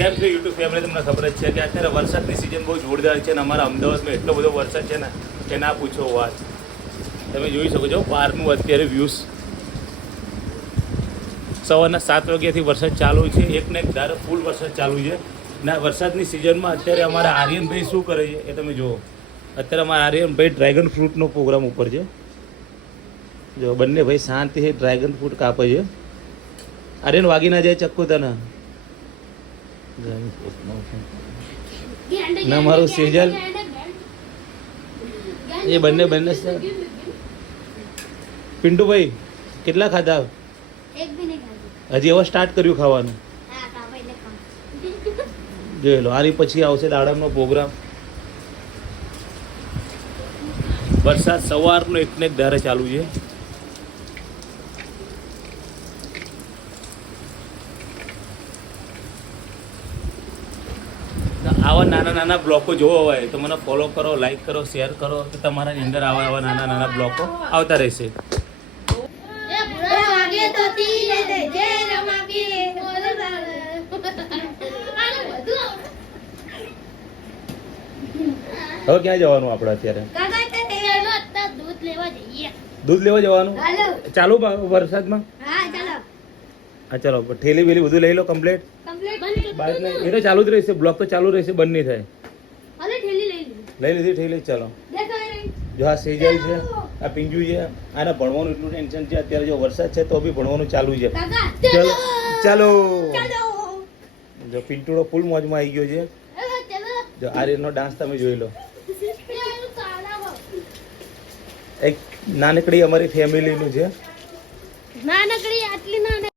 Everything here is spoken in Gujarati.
કેમ છે યુટ્યુબ ફેમિલી, તમને ખબર જ છે કે અત્યારે વરસાદની સિઝન બહુ જોરદાર છે અને અમારા અમદાવાદમાં એટલો બધો વરસાદ છે ને કે ના પૂછો વાત. તમે જોઈ શકો છો બહારનું અત્યારે વ્યૂઝ. સવારના 7 વાગ્યાથી વરસાદ ચાલુ છે, એકને એક ધારે ફૂલ વરસાદ ચાલુ છે. ના વરસાદની સિઝનમાં અત્યારે અમારા આર્યનભાઈ શું કરે છે એ તમે જુઓ. અત્યારે અમારા આર્યનભાઈ ડ્રેગન ફ્રૂટનો પ્રોગ્રામ ઉપર છે. જો બંને ભાઈ શાંતિથી ડ્રેગન ફ્રૂટ કાપે છે. આર્યન વાગી ના જાય ચક્કુ તને ના મારું સેજલ એ બંને પિન્ટુભાઈ કેટલા ખાધા? હજી હવે સ્ટાર્ટ કર્યું ખાવાનું. જોઈ લો આની પછી આવશે દાડમનો પ્રોગ્રામ. વરસાદ સવારનો એકને એક ધારે ચાલુ છે. આવા નાના નાના બ્લોકો જોવા હોય તો મને ફોલો કરો, લાઈક કરો, શેર કરો તો તમારા અંદર આવા નાના નાના બ્લોકો આવતા રહેશે. હવે ક્યાં જવાનું આપણે અત્યારે? દૂધ લેવા જવાનું ચાલુ વરસાદમાં? હા ચાલો ઠેલી વેલી બધું લઈ લો કમ્પ્લીટ. બાઇક નહીં એ તો ચાલુ જ રહેશે, બ્લોક તો ચાલુ રહેશે, બંધ નહીં થાય. લઈ લીધી ઠેલી. ચાલો જો આ સેજલ છે, આ પિંજુ છે, આને ભણવાનું એટલું ટેન્શન છે અત્યારે. જો વરસાદ છે તો બી ભણવાનું ચાલુ છે. ચાલો ચાલો જો પિન્ટુડો ફૂલ મોજમાં આવી ગયો છે. જો આર્યનનો ડાન્સ તમે જોઈ લો. એક નાનકડી અમારી ફેમિલીનું છે. નાનકડી આટલી નાનકડી